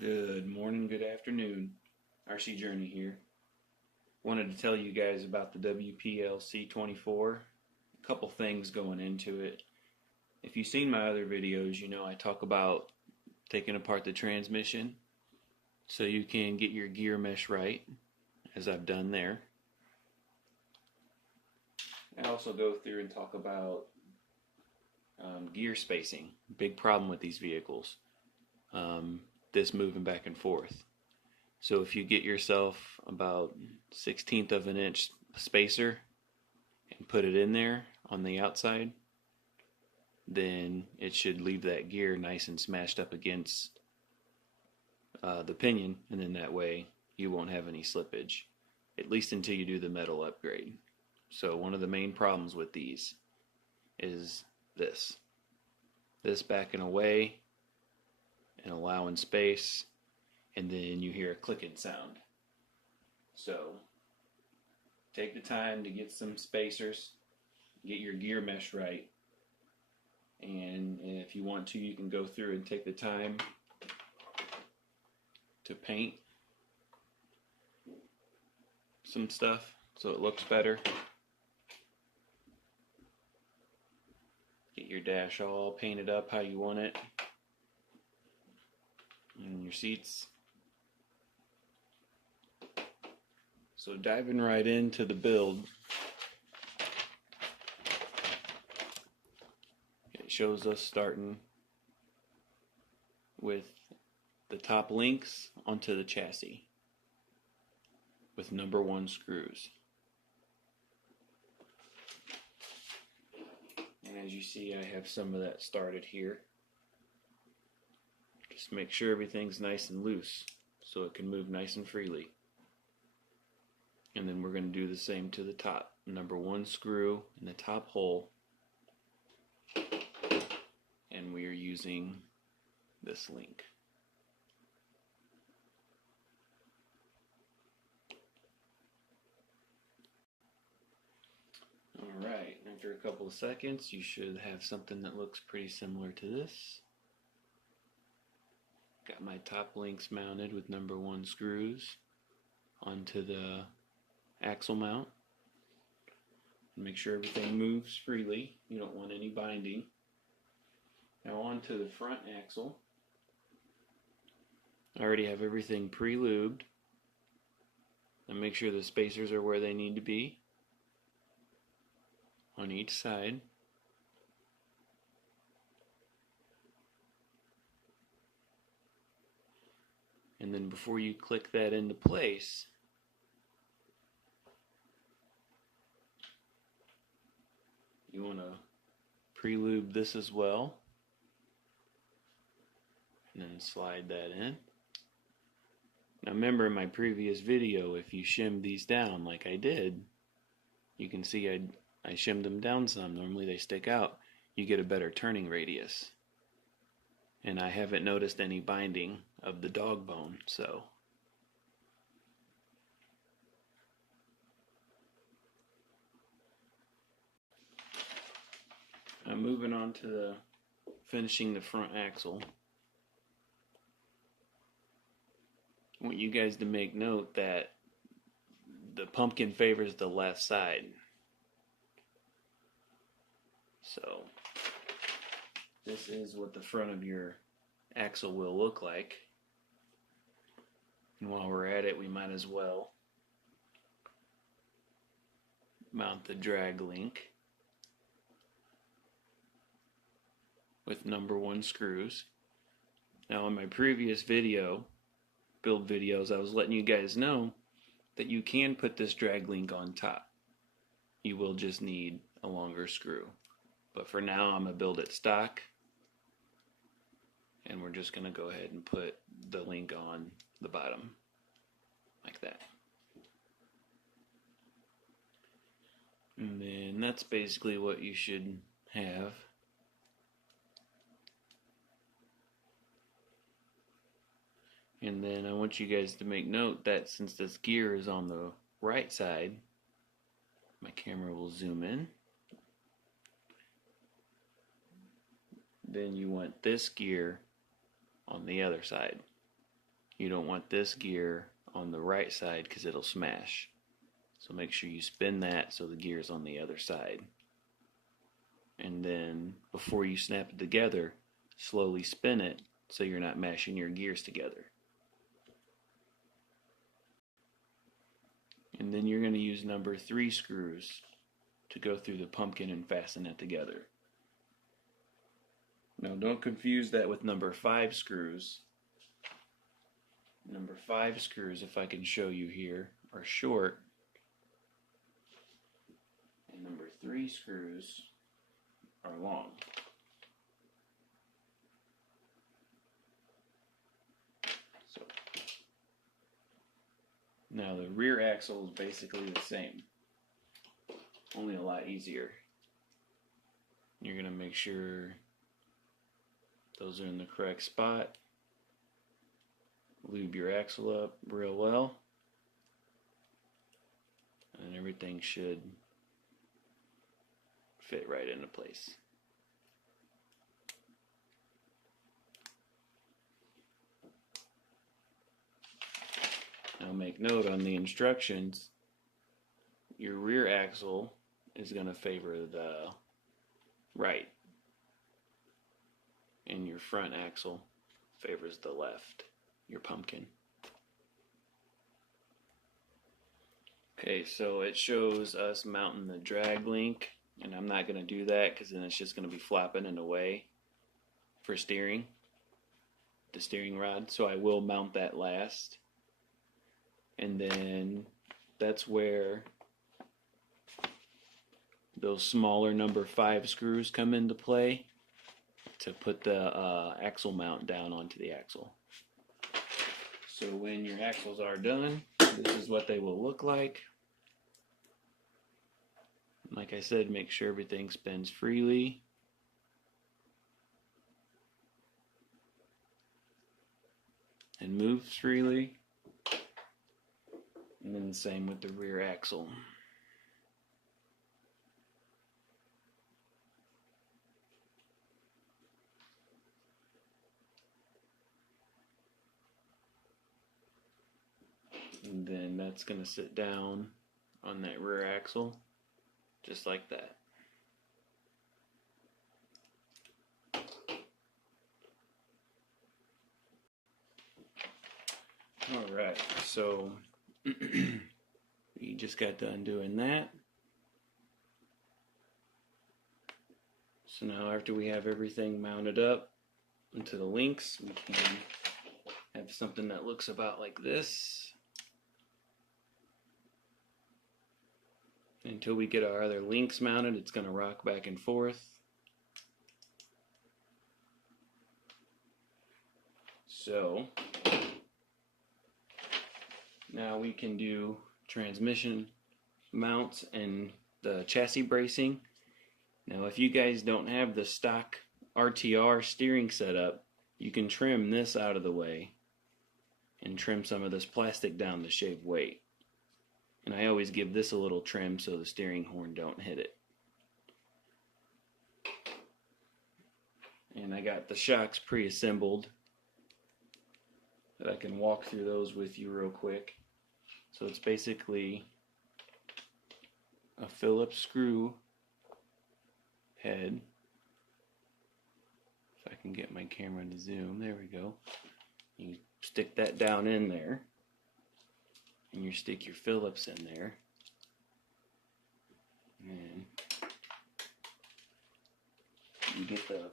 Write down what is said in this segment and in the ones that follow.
Good morning, good afternoon. RC Journey here. Wanted to tell you guys about the WPL c-24. A couple things going into it. If you've seen my other videos, you know I talk about taking apart the transmission so you can get your gear mesh right, as I've done there. I also go through and talk about gear spacing. Big problem with these vehicles. This moving back and forth. So if you get yourself about 1/16 of an inch spacer and put it in there on the outside, then it should leave that gear nice and smashed up against the pinion, and then that way you won't have any slippage, at least until you do the metal upgrade. So one of the main problems with these is this backing away and allowing space, and then you hear a clicking sound. So take the time to get some spacers, get your gear mesh right, and if you want to, you can go through and take the time to paint some stuff so it looks better. Get your dash all painted up how you want it, and your seats. So diving right into the build, it shows us starting with the top links onto the chassis with #1 screws. And as you see, I have some of that started here. Just make sure everything's nice and loose so it can move nice and freely. And then we're going to do the same to the top. #1 screw in the top hole. And we are using this link. Alright, after a couple of seconds you should have something that looks pretty similar to this. Got my top links mounted with #1 screws onto the axle mount. Make sure everything moves freely. You don't want any binding. Now onto the front axle. I already have everything pre-lubed. And make sure the spacers are where they need to be on each side. And then before you click that into place, you want to pre-lube this as well, and then slide that in. Now remember, in my previous video, if you shim these down like I did, you can see I shimmed them down some. Normally they stick out. You get a better turning radius. And I haven't noticed any binding of the dog bone, so I'm moving on to finishing the front axle. I want you guys to make note that the pumpkin favors the left side. So this is what the front of your axle will look like. And while we're at it, we might as well mount the drag link with #1 screws. Now in my previous build videos, I was letting you guys know that you can put this drag link on top. You will just need a longer screw. But for now, I'm going to build it stock. And we're just going to go ahead and put the link on the bottom, like that. And then that's basically what you should have. And then I want you guys to make note that since this gear is on the right side, my camera will zoom in. Then you want this gear on the other side. You don't want this gear on the right side because it'll smash. So make sure you spin that so the gear's on the other side. And then before you snap it together, slowly spin it so you're not mashing your gears together. And then you're going to use number 3 screws to go through the pumpkin and fasten it together. Now don't confuse that with number 5 screws. Number 5 screws, if I can show you here, are short. And number 3 screws are long. So now the rear axle is basically the same, only a lot easier. You're going to make sure those are in the correct spot. Lube your axle up real well, and everything should fit right into place. Now make note on the instructions, your rear axle is going to favor the right, and your front axle favors the left, your pumpkin. Okay, so it shows us mounting the drag link, and I'm not going to do that because then it's just going to be flopping in the way for steering, the steering rod. So I will mount that last. And then that's where those smaller number 5 screws come into play to put the axle mount down onto the axle. So when your axles are done, this is what they will look like. Like I said, make sure everything spins freely. And moves freely. And then the same with the rear axle. And then that's going to sit down on that rear axle, just like that. Alright, so you just got done doing that. So now after we have everything mounted up into the links, we can have something that looks about like this. Until we get our other links mounted, it's going to rock back and forth. So now we can do transmission mounts and the chassis bracing. Now if you guys don't have the stock RTR steering setup, you can trim this out of the way and trim some of this plastic down to shave weight. And I always give this a little trim so the steering horn don't hit it. And I got the shocks pre-assembled that I can walk through those with you real quick. So it's basically a Phillips screw head. If I can get my camera to zoom, there we go. You stick that down in there. And you stick your Phillips in there, and you get the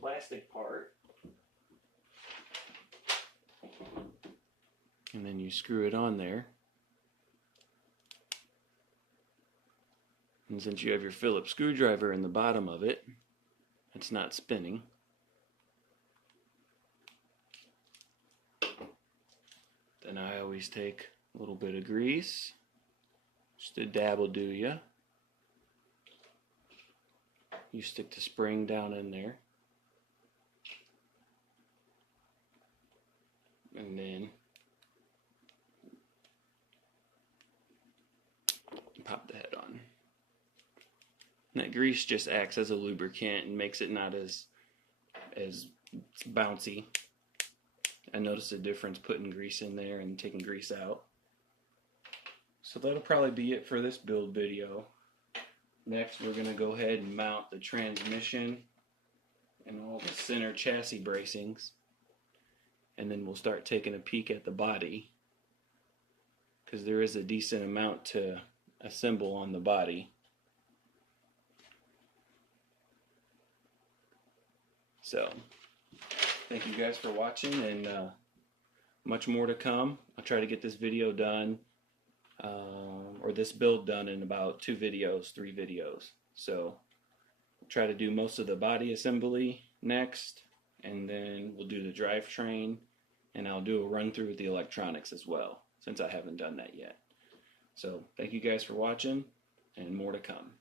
plastic part, and then you screw it on there. And since you have your Phillips screwdriver in the bottom of it, it's not spinning. Then I always take a little bit of grease, just a dab will do ya. You stick the spring down in there, and then pop the head on. And that grease just acts as a lubricant and makes it not as bouncy I noticed a difference putting grease in there and taking grease out. So that'll probably be it for this build video. Next, we're going to go ahead and mount the transmission and all the center chassis bracings. And then we'll start taking a peek at the body, because there is a decent amount to assemble on the body. So, thank you guys for watching, and much more to come. I'll try to get this video done, or this build done in about 3 videos. So, we'll try to do most of the body assembly next, and then we'll do the drivetrain, and I'll do a run through with the electronics as well, since I haven't done that yet. So, thank you guys for watching, and more to come.